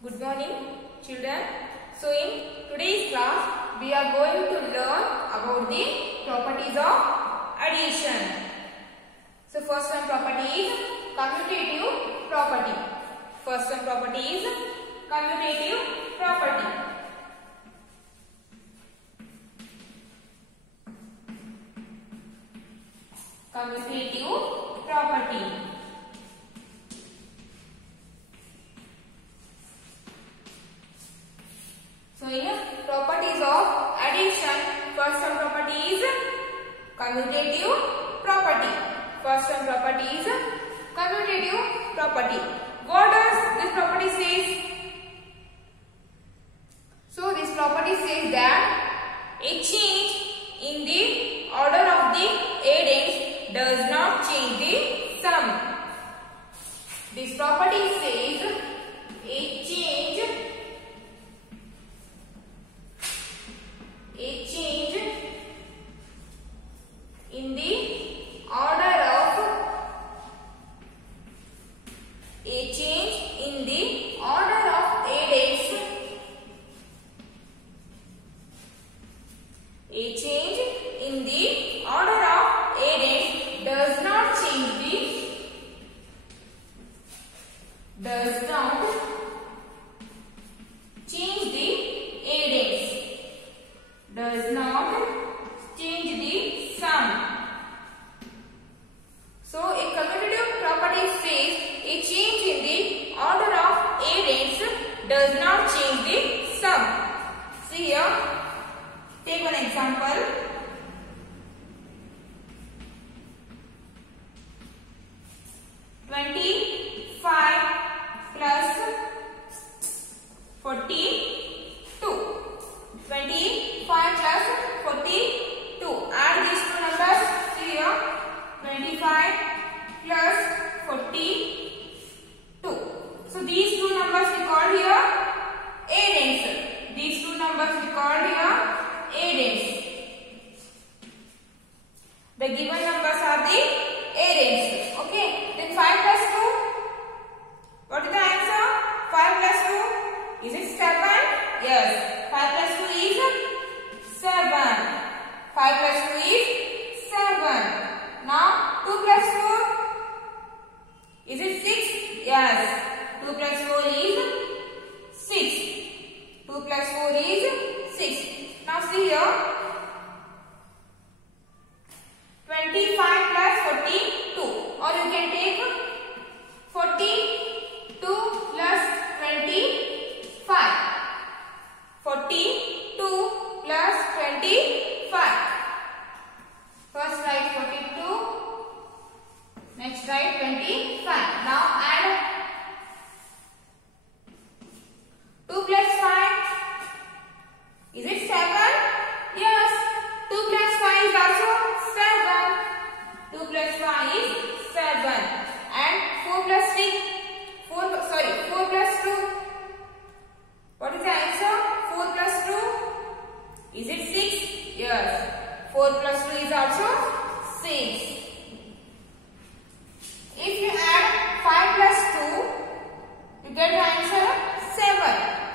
Good morning, children. So in today's class, we are going to learn about the properties of addition. So first one property is commutative property. First one property is commutative property. Commutative property. So in properties of addition, first one property is commutative property. First one property is commutative property. What does this property says? So this property says that a change in the order of the addends does not change the sum. This property says a change in the order of addends, a change in the order of addends does not change the addends, does not change the sum. So a commutative property says a change in the order of addends does not change the sum. See here, take one example. 25 plus 42. 25 plus 42. Add these two numbers. See here, 25 plus 42. So these two numbers we call here addends. These two numbers we call here addends. The given numbers are the addends. Okay. Then 5 plus 2. What is the answer? 5 plus 2. Is it 7? Yes. 5 plus 2 is 7. 5 plus 2 is 7. Now 2 plus 4. Is it 6? Yes. 2 plus 4 is 6. 2 plus 4 is 6. Now see here. 25 plus 42. Or you can take 42 plus 25. 42 plus 25. First write 42. Next write 25. Now add 2 plus 5. Is it 7? Yes. 2 plus 5 is also 7. 2 plus 5 is 7. And 4 plus 6. 4 plus 2. What is the answer? 4 plus 2. Is it 6? Yes. 4 plus 2 is also 6. If you add 5 plus 2, you get the answer 7.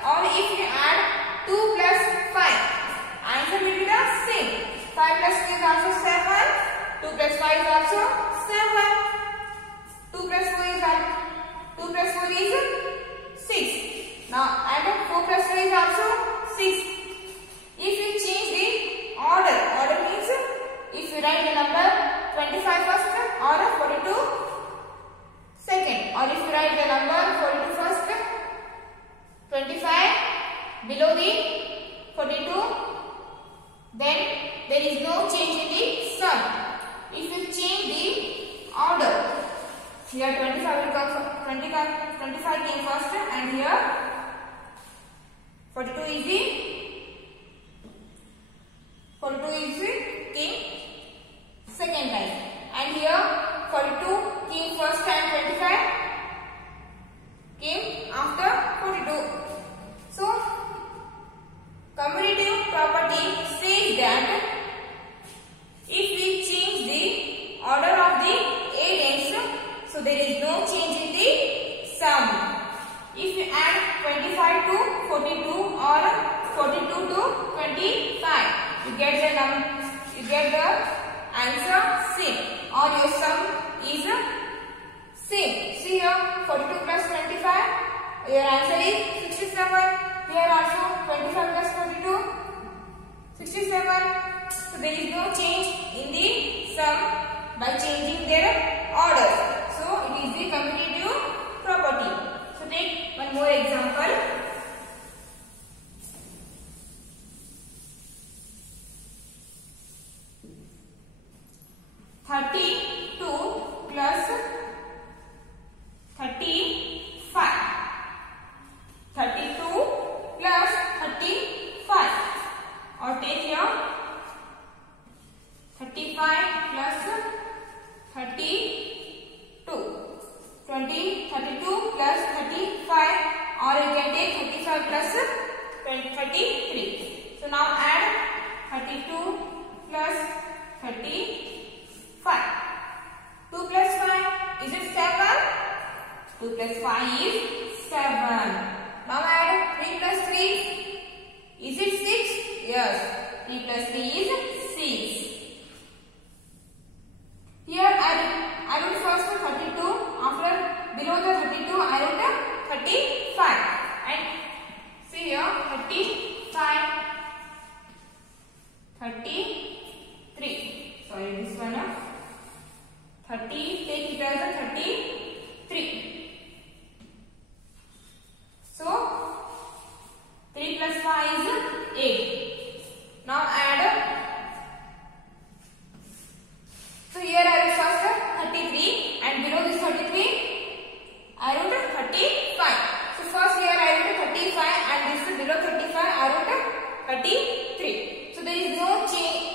Or if you add 2 plus 5, answer will be the same. 5 plus 2 is also 7. 2 plus 5 is also 7. 2 plus 4 is 6. Now add 4 plus 2 is also 6. If you change the order means if you write the number 25 first or 42 second, or if you write the number 42 first, 25 below the 42, then there is no change in the sum. If you change the order, here 25 will come, 25 came first, and here 42 is the came second time, and here 42 came first and 25 came after 42. So commutative property says that if we change the order of the addends, so there is no change in the sum. If you add 25 you get the answer same, or your sum is same. See here, 42 plus 25, your answer is 67. Here also 25 plus 42, 67. So there is no change in the sum by changing their order. So it is the commutative property. So take one more example. 32 plus 35. 32 plus 35. Or take here 35 plus 32. 32 plus 35, or you can take 35 plus 33. So now add 32 plus 35. 2 plus 5, is it 7? 2 plus 5 is 7. Now add 3 plus 3, is it 6? Yes, 3 plus 3 is 6. Here I wrote first 32, after below the 32 I wrote 35, and see here 35, 33. Sorry, this one 30, take it as a 33. So 3 plus 5 is 8. Now add. So here I wrote first 33, and below this 33 I wrote 35. So first here I wrote 35, and this below 35 I wrote 33. So there is no change.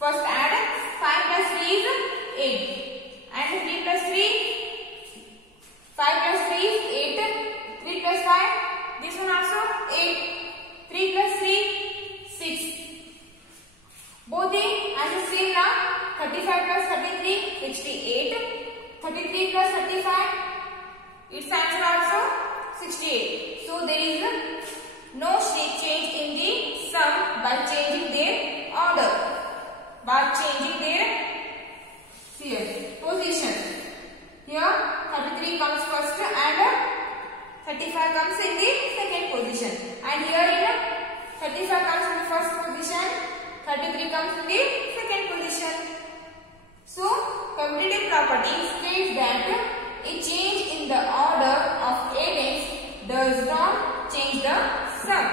First add 5 plus 3 is 8, and 3 plus 3, 5 plus 3 is 8, 3 plus 5, this one also 8, 3 plus 3, 6. Both the answers same now. 35 plus 33, 68. 33 plus 35, its answer also 68. So there is no change in the sum by changing their order, by changing their position. Here 33 comes first and 35 comes in the second position, and here 35 comes in the first position, 33 comes in the second position. So commutative property states that a change in the order of addends does not change the sum.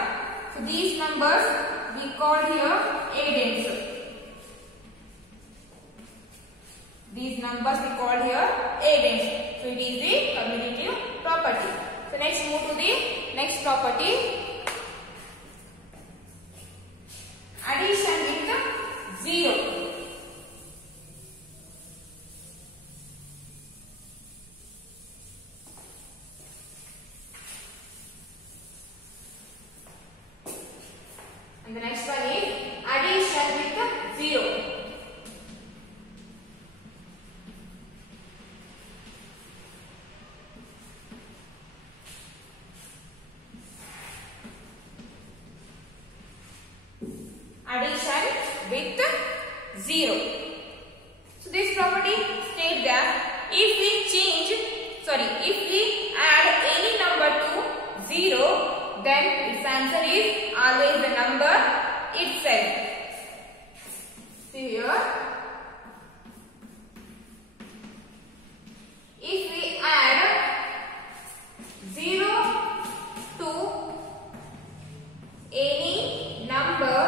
So these numbers we call here addends. These numbers we call here addends. So it is the commutative property. So next move to the next property. Addition with 0. And the next one is addition with 0. Addition with 0. So this property states that if we add any number to 0, then its answer is always the number itself. See here. If we add 0 to any number,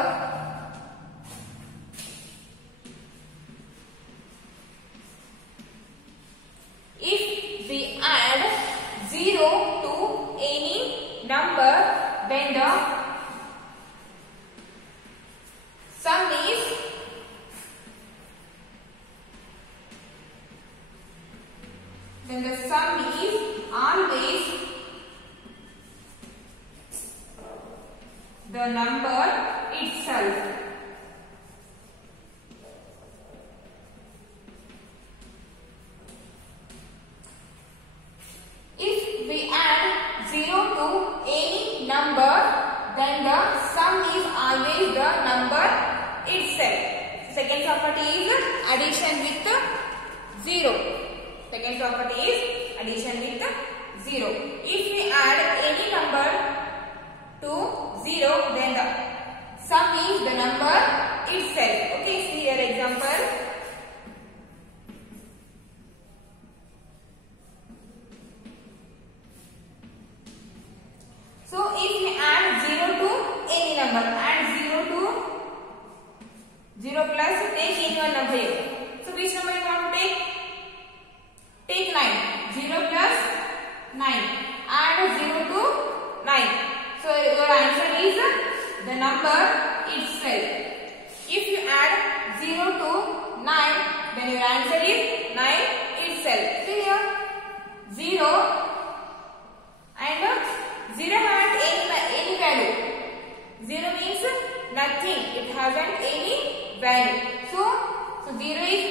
if we add 0 to any number, then the sum is always the number itself. If we add 0 to any number, then the sum is always the number Second property is addition with 0. Second property is addition with 0. If we add any number to 0, then the sum is the number itself. Okay, see here example. So if we add 0 to any number, add 0 to 0 plus, take any one number here. So which number you want to take? Take 9. 0 plus 9. Add 0 to 9. So your answer is the number itself. If you add 0 to 9, then your answer is 9 itself. See here, 0 and 0 has any value. 0 means nothing. It hasn't any value. So 0 is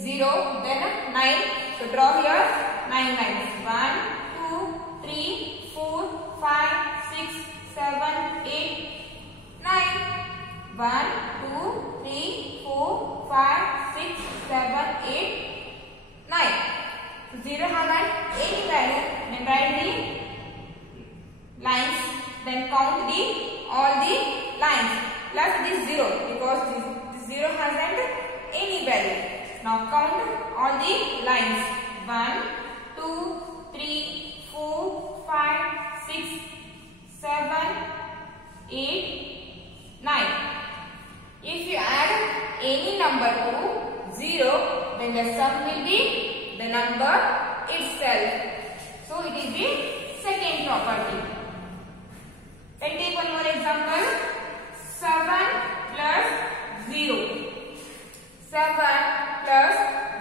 0, then 9. So draw here 9 lines. 1, 2, 3, 4, 5, 6, 7, 8, 9. 1, 2, 3, 4, 5, 6, 7, 8, 9. So 0 hasn't any value. Then write the lines. Then count all the lines plus this 0, because this 0 hasn't any value. Now count all the lines. 1, 2, 3, 4, 5, 6, 7, 8, 9. If you add any number to 0, then the sum will be the number itself. So it is the second property. Let's take one more example. 7 plus 0. 7 plus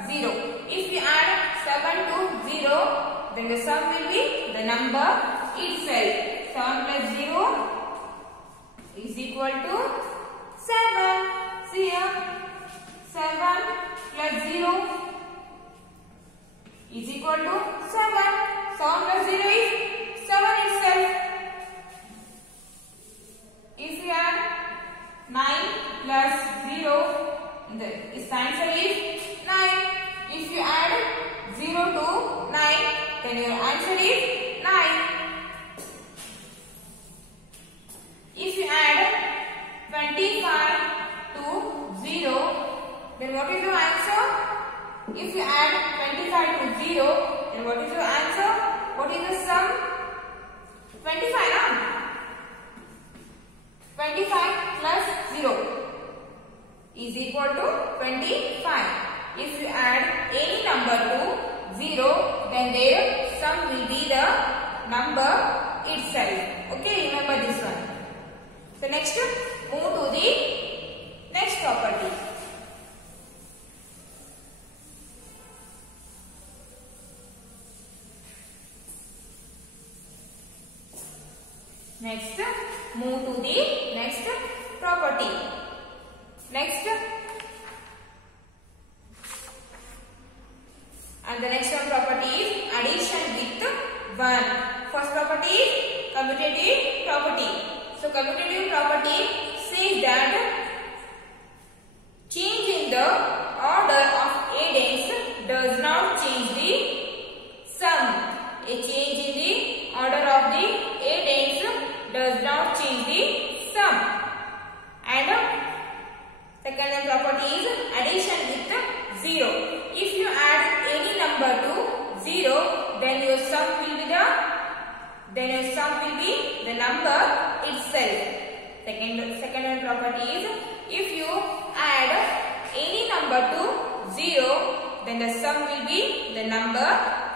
0. If you add 7 to 0, then the sum will be the number itself. 7 plus 0 is equal to 7. See here. 7 plus 0 is equal to 7. 7 plus 0 is 7 itself. If you add 9 plus 0, its answer is 9. If you add 0 to 9, then your answer is 9. If you add 25 to 0, then what is your answer? If you add 25 to 0, then what is your answer? What is the sum? 25, no? 25 plus 0 is equal to 25. If you add any number to 0, then their sum will be the number itself. Okay, remember this one. So next, move to the next property. Next, move to the next property. Next, and the next one property is addition with 1. First property is commutative property. So commutative property says that change in the order of addendes does not change the sum. A change in the order of the addendes does not change the sum. And second property is addition with 0. If you add any number to 0, then your sum will be the number itself. Second property is if you add any number to 0, then the sum will be the number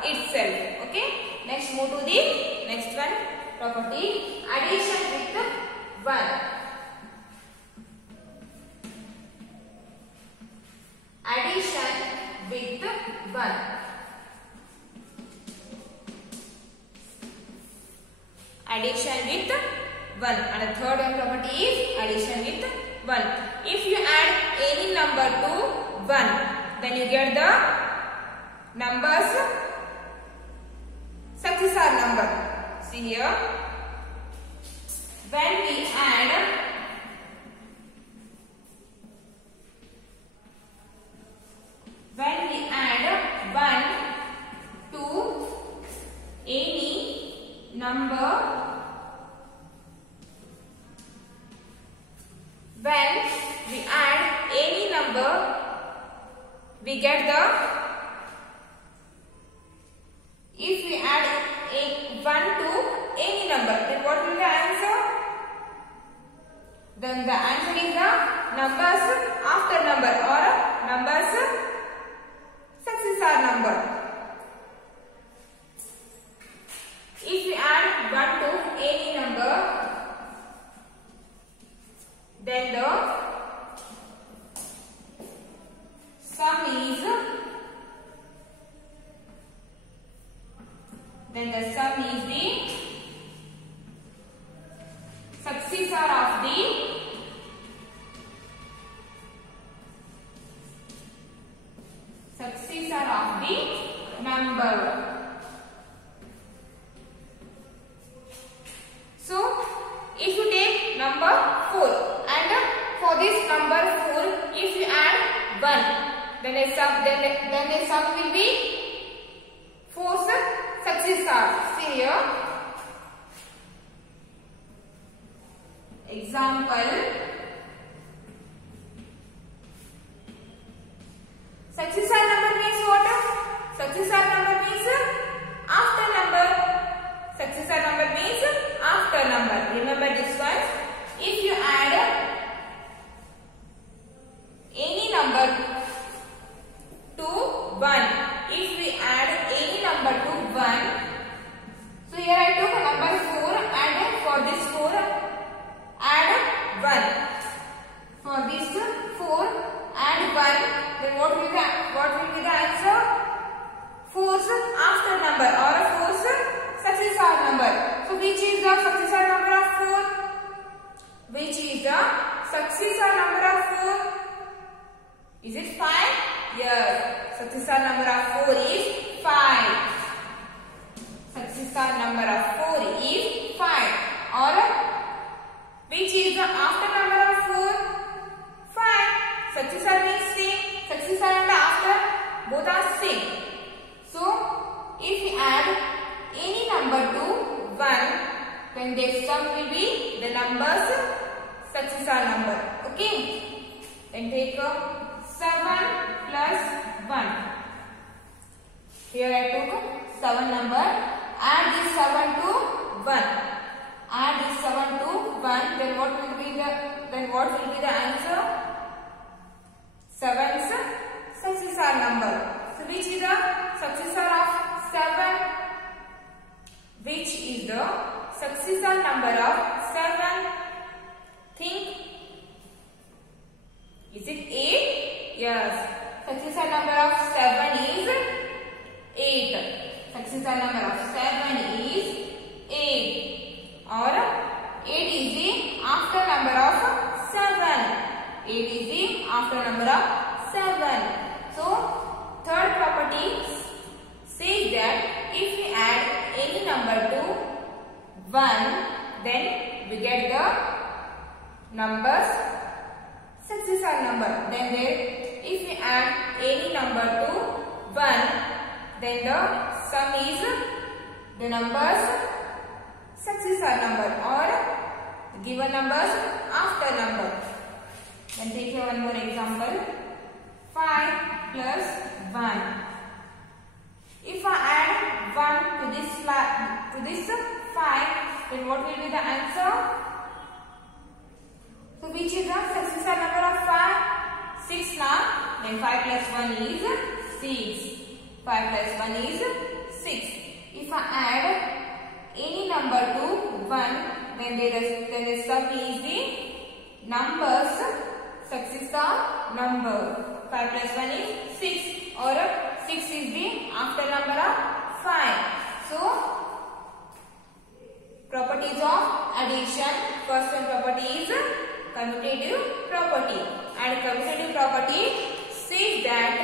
itself. Okay. Next, move to the next one property, addition with 1. Addition with 1. Addition with 1. And the third one property is addition with 1. If you add any number to 1, then you get the numbers successor number. See here, when we add number when we add any number, we get the, if we add 1 to any number, then what will be the answer? Then the answer is the numbers after number or numbers successor number. If we add 1 to any number, then the sum is the successor of the number. So if you take number 4 and for this number 4, if you add 1, then the sum will be 4 successors. See here. Example. Successor number means what? Successor number means after number. Successor number means after number. Remember this one. If you add any number to 1, if we add any number to 1, so here I took number 4 and for this 4 add 1. For this 4 add 1, then what will be the answer? 4's after number or 4's successor number. So which is the successor number of 4? Which is the successor number of 4? Is it 5? Yes. Successor number of 4 is 5. Successor number of 4 is 5. Or which is the after number of 4? 5. Successor means same. Successor and after both are same. So if we add any number to 1, then the sum will be the numbers successor number. Okay. Then take 7 plus 1. Here I took 7 number. Add this 7 to 1. Add this 7 to 1. Then what will be the answer? 7's successor number. So which is the successor of 7? Which is the successor number of 7? Think. Is it 8? Yes. Successor number of 7 is 8. Successor number of 7 is 8. Or 8 is the after number of 7. 8 is the after number of 7. So third property says that if we add any number to 1, then we get the numbers successor number. Then if we add any number to 1, then the sum is the numbers successor number or given numbers after number. Then take here one more example. 5 plus 1. If I add 1 to this 5, then what will be the answer? So which is the successor number of 5? 6 now. Then 5 plus 1 is 6. 5 plus 1 is 6. If I add any number to 1, then the sum is the numbers successor number. 5 plus 1 is 6 or 6 is the after number of 5. So properties of addition. First one property is commutative property, and commutative property says that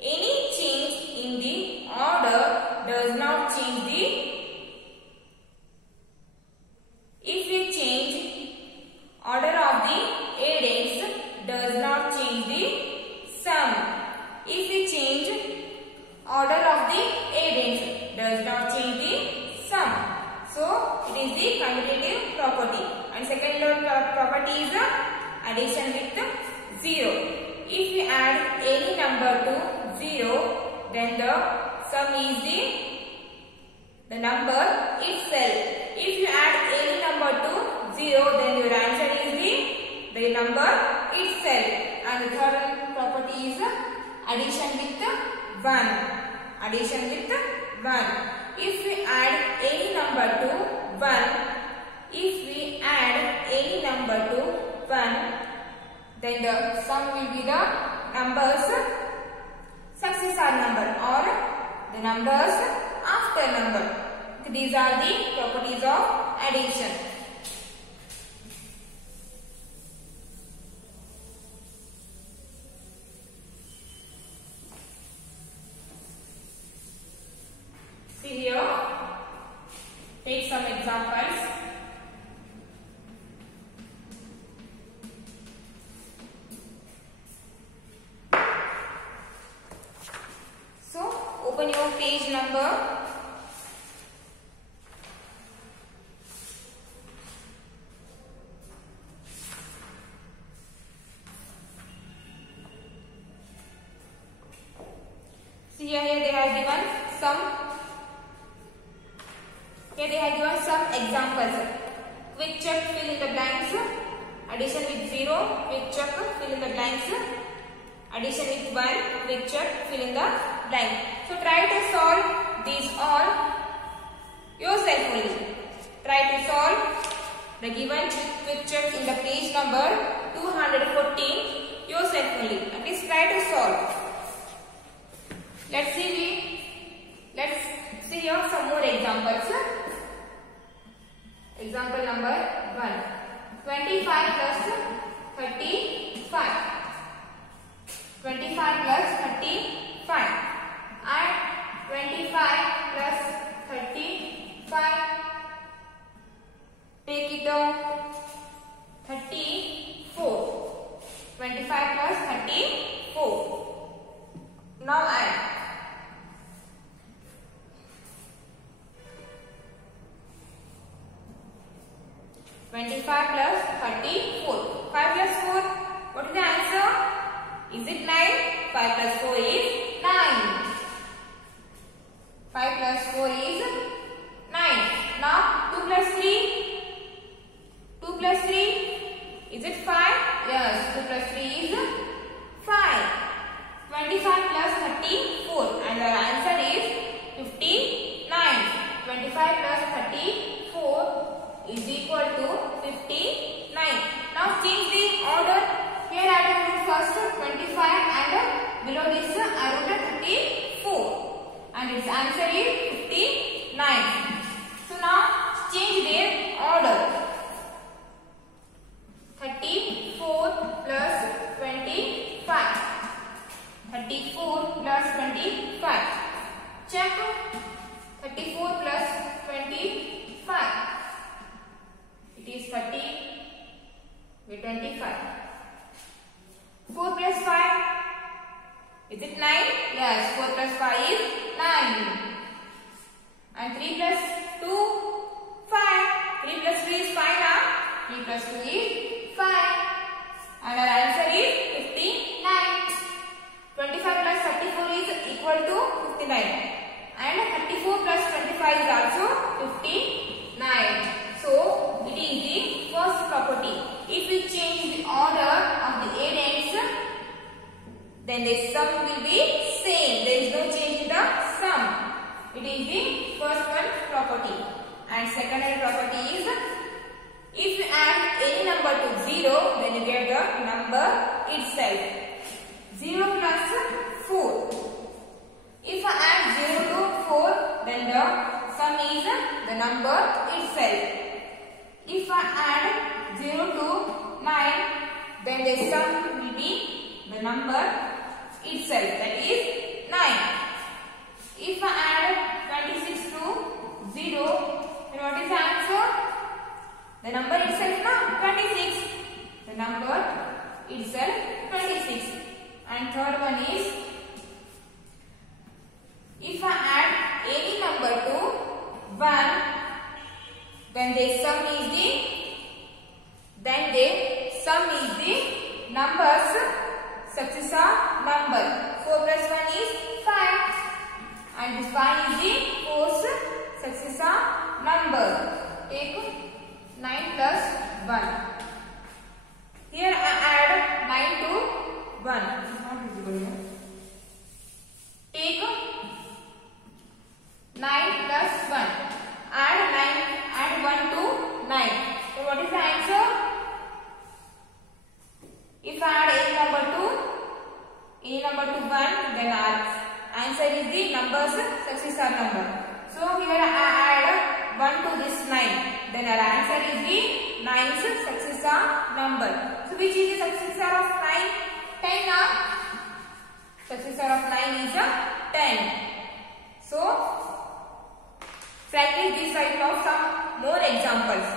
any change in the order does not change the, if we change order of the addends does not change the sum. If we change order of the addends, does not change the sum. So it is the commutative property. And second property is addition with 0. If we add any number to 0, then the sum is the number itself. If you add any number to 0, then your answer is the number itself. And the third property is addition with 1. Addition with 1. If we add any number to 1, then the sum will be the numbers successor number or the numbers after number. These are the properties of addition. See here, take some examples. So, open your page number 'See here they have given some. Here they have given some examples. Quick check, fill in the blanks. Addition with 0, quick check, fill in the blanks. Addition with 1, quick check, fill in the blank. So try to solve these all yourself only. Try to solve the given quick check in the page number 214 yourself only. At least try to solve. Let's see here some more examples. Example number 1. 25 plus 35. 25 plus 35. And 25 plus 35. Take it down. 34. 25 plus 34. Now add. 25 plus 34. 5 plus 4. What is the answer? Is it 9? 5 plus 4 is 9. 5 plus 4 is 9. Now 2 plus 3. 2 plus 3. Is it 5? Yes. 2 plus 3 is 5. 25 plus 34. And our answer is 59. 25 plus 34 is equal to 59. Now change the order. Here I have wrote first 25 and below this I wrote 34. And its answer is 59. So now change their order. 34 plus 25. 34 plus 25. Check. 34 plus 25. It is 30 with 25. 4 plus 5. Is it 9? Yes, 4 plus 5 is 9. And 3 plus 2, 5. 3 plus 3 is 5 now. 3 plus 2 is 5. And our answer is 59. 25 plus 34 is equal to 59. And 34 plus 25 is also 59. So, it is the first property. If we change the order of the addends, then the sum will be same. There is no change in the sum. It is the first one property. And second property is, if you add any number to 0, then you get the number itself. 0 plus 4. If I add 0 to 4, then the sum is the number itself. If I add 0 to 9, then the sum will be the number itself, that is 9. If I add 26 to 0, then what is the answer? The number itself, no? 26. The number itself, 26. And third one is, if I add any number and this 5 is the fourth successive number. Take 9 plus 1. Here I add 9 to 1. It is not visible here. Take 9 plus 1. Add 1 to 9. So what is the answer? If I add any number to 1, then our answer is the numbers successive number. So here I add 1 to this 9. Then our answer is the 9th successive number. So which is the successor of 9? 10 now. Successor of 9 is 10. So practice this type of some more examples.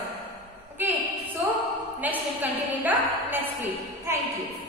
Okay. So next we'll continue in the next week. Thank you.